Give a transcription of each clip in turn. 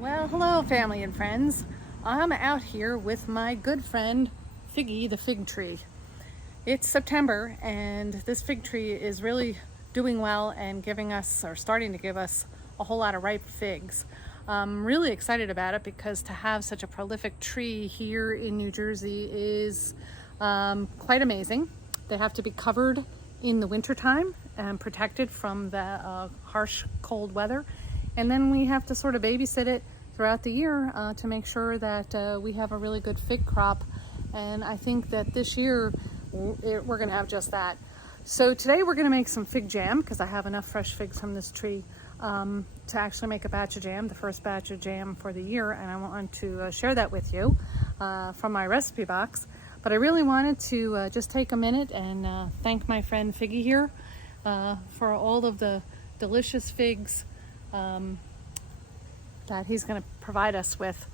Well, hello family and friends. I'm out here with my good friend Figgy the fig tree. It's September and this fig tree is really doing well and giving us, or starting to give us, a whole lot of ripe figs. I'm really excited about it because to have such a prolific tree here in New Jersey is quite amazing. They have to be covered in the wintertime and protected from the harsh cold weather. And then we have to sort of babysit it throughout the year to make sure that we have a really good fig crop. And I think that this year we're going to have just that. So today we're going to make some fig jam because I have enough fresh figs from this tree to actually make a batch of jam, the first batch of jam for the year. And I want to share that with you from my recipe box. But I really wanted to just take a minute and thank my friend Figgy here for all of the delicious figs that he's going to provide us with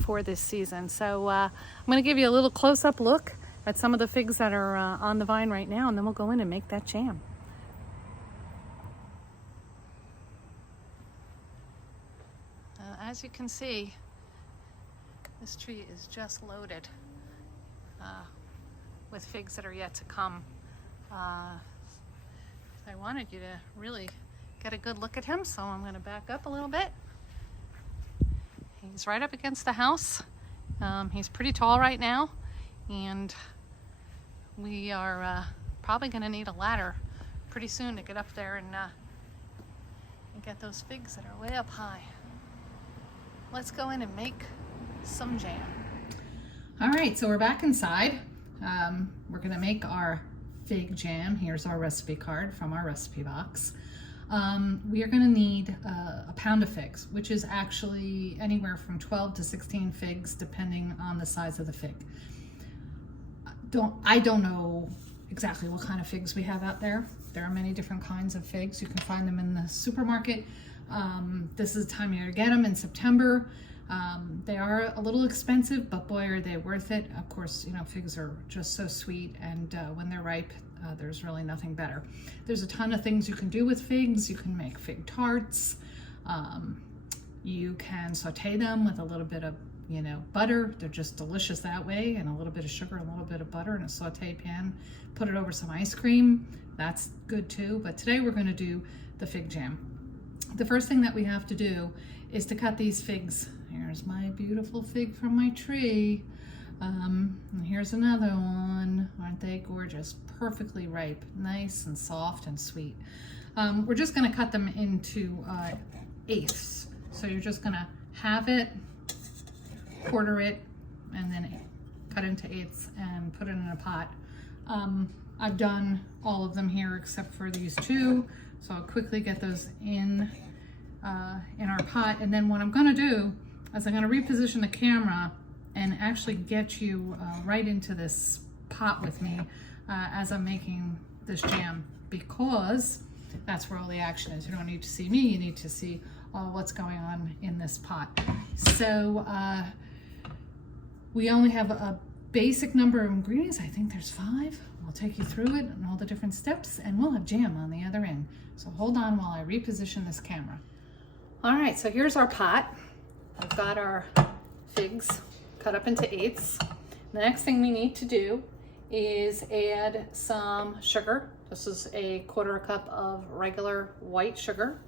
for this season. So I'm going to give you a little close-up look at some of the figs that are on the vine right now, and then we'll go in and make that jam. As you can see, this tree is just loaded with figs that are yet to come. I wanted you to really get a good look at him, so I'm going to back up a little bit. He's right up against the house. He's pretty tall right now, and we are probably going to need a ladder pretty soon to get up there and get those figs that are way up high. Let's go in and make some jam. All right, so we're back inside. We're going to make our fig jam. Here's our recipe card from our recipe box. We are going to need a pound of figs, which is actually anywhere from 12 to 16 figs, depending on the size of the fig. I don't know exactly what kind of figs we have out there. There are many different kinds of figs. You can find them in the supermarket. This is the time of year to get them in September. They are a little expensive, but boy, are they worth it. Of course, you know, figs are just so sweet, and when they're ripe, there's really nothing better. There's a ton of things you can do with figs. You can make fig tarts. You can saute them with a little bit of, you know, butter. They're just delicious that way, and a little bit of sugar, a little bit of butter in a saute pan. Put it over some ice cream. That's good too. But today we're going to do the fig jam. The first thing that we have to do is to cut these figs. Here's my beautiful fig from my tree. And here's another one. Aren't they gorgeous? Perfectly ripe, nice and soft and sweet. We're just going to cut them into eighths. So you're just going to halve it, quarter it, and then cut into eighths and put it in a pot. I've done all of them here except for these two, so I'll quickly get those in our pot. And then what I'm going to do is I'm going to reposition the camera and actually get you right into this pot with me as I'm making this jam, because that's where all the action is. You don't need to see me, you need to see what's going on in this pot. So we only have a basic number of ingredients. I think there's 5. I'll take you through it and all the different steps, and we'll have jam on the other end. So hold on while I reposition this camera. All right, so here's our pot. I've got our figs cut up into eighths. The next thing we need to do is add some sugar. This is a 1/4 cup of regular white sugar.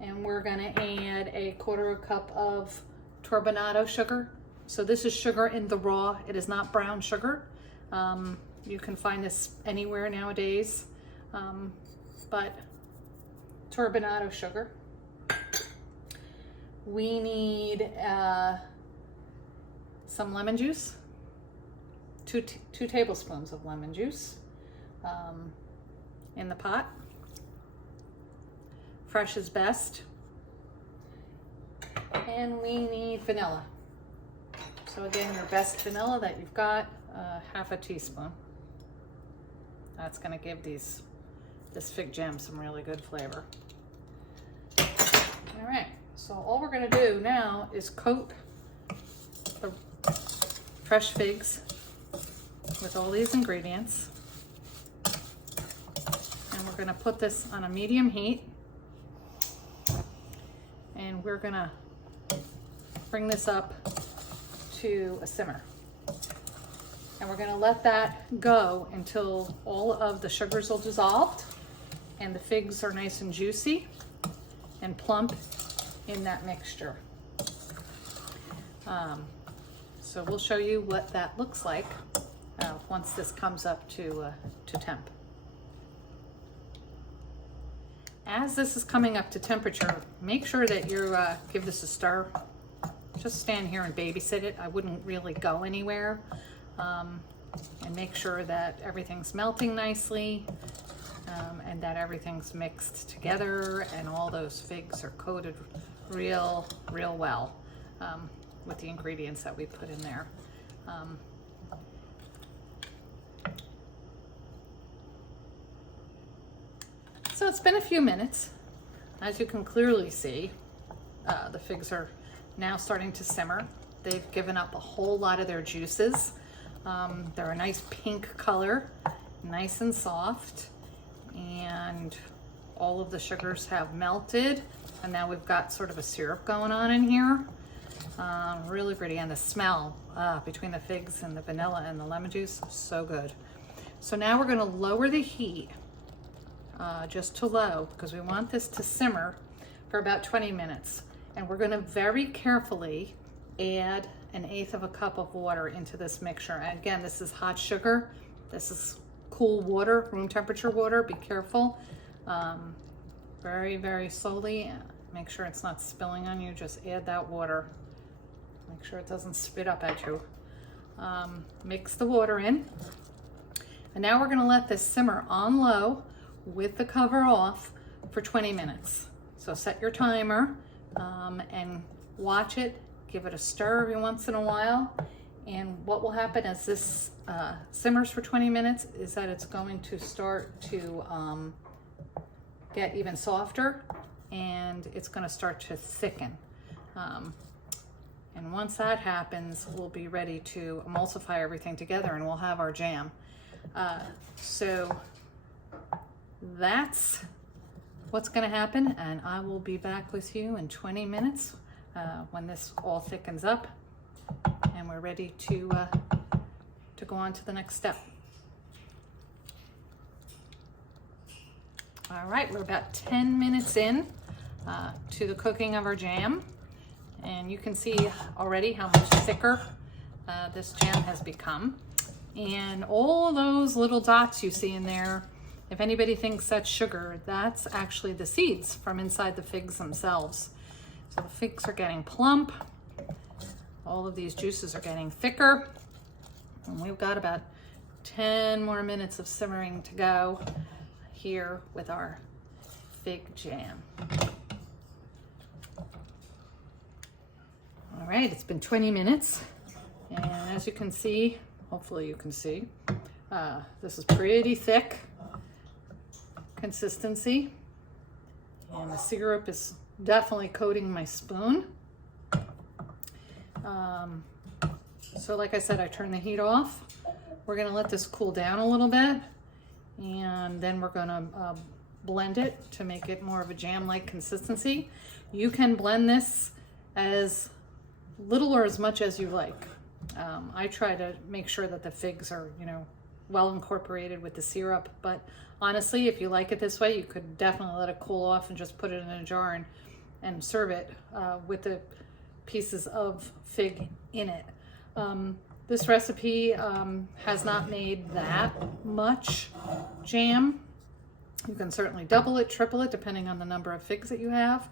And we're gonna add a 1/4 cup of turbinado sugar. So this is sugar in the raw. It is not brown sugar. You can find this anywhere nowadays, but turbinado sugar. We need some lemon juice, two tablespoons of lemon juice in the pot. Fresh is best. And we need vanilla. So again, your best vanilla that you've got, 1/2 teaspoon. That's going to give this fig jam some really good flavor. All right, so all we're going to do now is coat the fresh figs with all these ingredients. And we're going to put this on a medium heat. and we're gonna bring this up to a simmer. And we're gonna let that go until all of the sugars are dissolved and the figs are nice and juicy and plump in that mixture. So we'll show you what that looks like once this comes up to temp. As this is coming up to temperature, make sure that you give this a stir. Just stand here and babysit it. I wouldn't really go anywhere. And make sure that everything's melting nicely and that everything's mixed together and all those figs are coated real well with the ingredients that we put in there. So it's been a few minutes. As you can clearly see, the figs are now starting to simmer. They've given up a whole lot of their juices. They're a nice pink color, nice and soft, and all of the sugars have melted, and now we've got sort of a syrup going on in here. Really pretty, and the smell between the figs and the vanilla and the lemon juice, so good. So now we're gonna lower the heat just to low, because we want this to simmer for about 20 minutes. And we're gonna very carefully add 1/8 cup of water into this mixture. And again, this is hot sugar. This is cool water, room temperature water. Be careful. Very slowly. Make sure it's not spilling on you. Just add that water. Make sure it doesn't spit up at you. Mix the water in. And now we're gonna let this simmer on low with the cover off for 20 minutes. So set your timer and watch it. Give it a stir every once in a while. And what will happen as this simmers for 20 minutes is that it's going to start to get even softer, and it's going to start to thicken. And once that happens, we'll be ready to emulsify everything together and we'll have our jam. So that's what's going to happen, and I will be back with you in 20 minutes when this all thickens up and we're ready to go on to the next step. All right, we're about 10 minutes in to the cooking of our jam, and you can see already how much thicker this jam has become. And all those little dots you see in there, if anybody thinks that's sugar, that's actually the seeds from inside the figs themselves. So the figs are getting plump. All of these juices are getting thicker. And we've got about 10 more minutes of simmering to go here with our fig jam. All right, it's been 20 minutes. And as you can see, hopefully you can see, this is pretty thick consistency. And the syrup is definitely coating my spoon. So like I said, I turned the heat off. We're gonna let this cool down a little bit, and then we're gonna blend it to make it more of a jam-like consistency. You can blend this as little or as much as you like. I try to make sure that the figs are, well incorporated with the syrup, but honestly, if you like it this way, you could definitely let it cool off and just put it in a jar and serve it with the pieces of fig in it. This recipe has not made that much jam. You can certainly double it, triple it, depending on the number of figs that you have.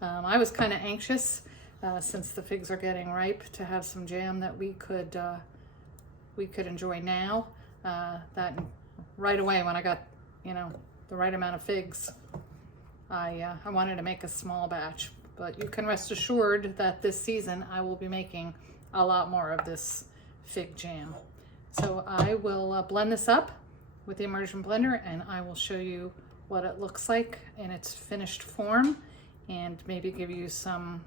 I was kind of anxious since the figs are getting ripe to have some jam that we could enjoy now. That right away when I got the right amount of figs, I wanted to make a small batch. But you can rest assured that this season I will be making a lot more of this fig jam. So I will blend this up with the immersion blender, and I will show you what it looks like in its finished form, and maybe give you some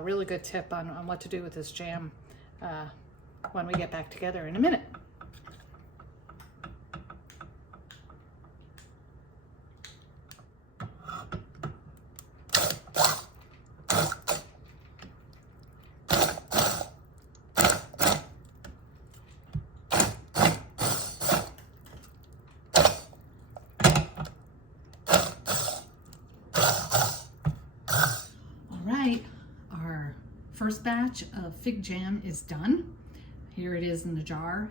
really good tip on what to do with this jam when we get back together in a minute. first batch of fig jam is done. Here it is in the jar.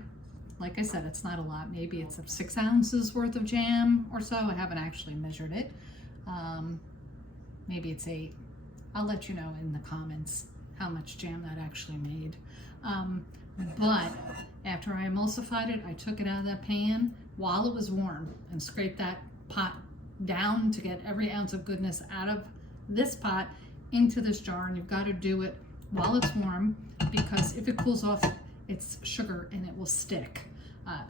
Like I said, it's not a lot. Maybe it's 6 ounces worth of jam or so. I haven't actually measured it. Maybe it's 8. I'll let you know in the comments how much jam that actually made. But after I emulsified it, I took it out of that pan while it was warm and scraped that pot down to get every ounce of goodness out of this pot into this jar. And you've got to do it while it's warm, because if it cools off, it's sugar and it will stick.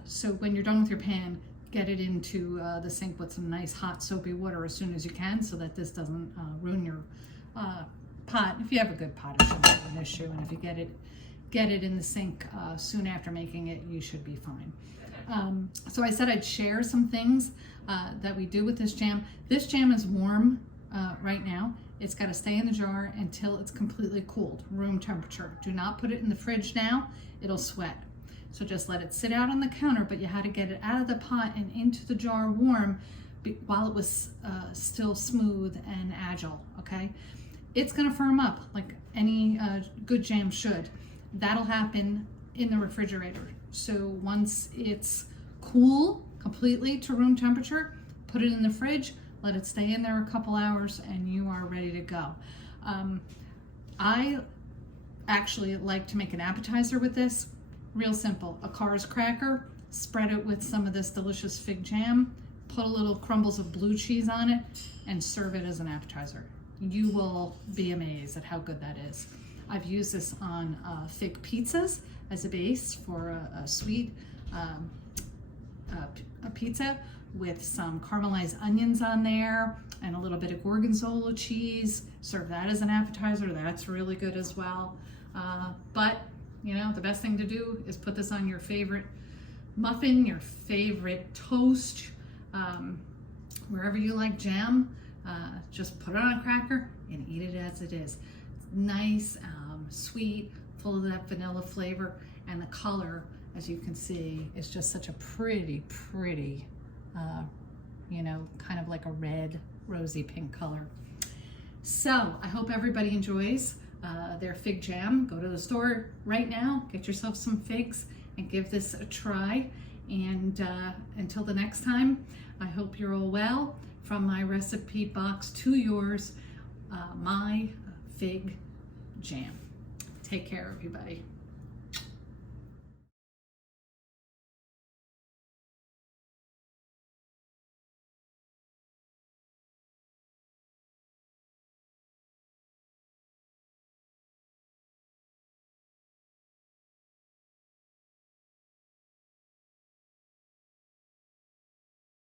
So when you're done with your pan, get it into the sink with some nice hot soapy water as soon as you can, so that this doesn't ruin your pot. If you have a good pot, it shouldn't be an issue. And if you get it in the sink soon after making it, you should be fine. So I said I'd share some things that we do with this jam. This jam is warm right now. It's got to stay in the jar until it's completely cooled, room temperature. Do not put it in the fridge now, it'll sweat. So just let it sit out on the counter, but you had to get it out of the pot and into the jar warm while it was still smooth and agile, okay? It's gonna firm up like any good jam should. That'll happen in the refrigerator. So once it's cool completely to room temperature, put it in the fridge, let it stay in there a couple hours, and you are ready to go. I actually like to make an appetizer with this. Real simple, a Car's cracker, spread it with some of this delicious fig jam, put a little crumbles of blue cheese on it, and serve it as an appetizer. You will be amazed at how good that is. I've used this on fig pizzas as a base for a sweet a pizza with some caramelized onions on there and a little bit of gorgonzola cheese. Serve that as an appetizer. That's really good as well. But you know, the best thing to do is put this on your favorite muffin, your favorite toast, wherever you like jam. Just put it on a cracker and eat it as it is. It's nice, sweet, full of that vanilla flavor, and the color, as you can see, is just such a pretty, you know, kind of like a red, rosy pink color. So I hope everybody enjoys their fig jam. Go to the store right now, get yourself some figs, and give this a try. And until the next time, I hope you're all well. From my recipe box to yours, my fig jam. Take care, everybody.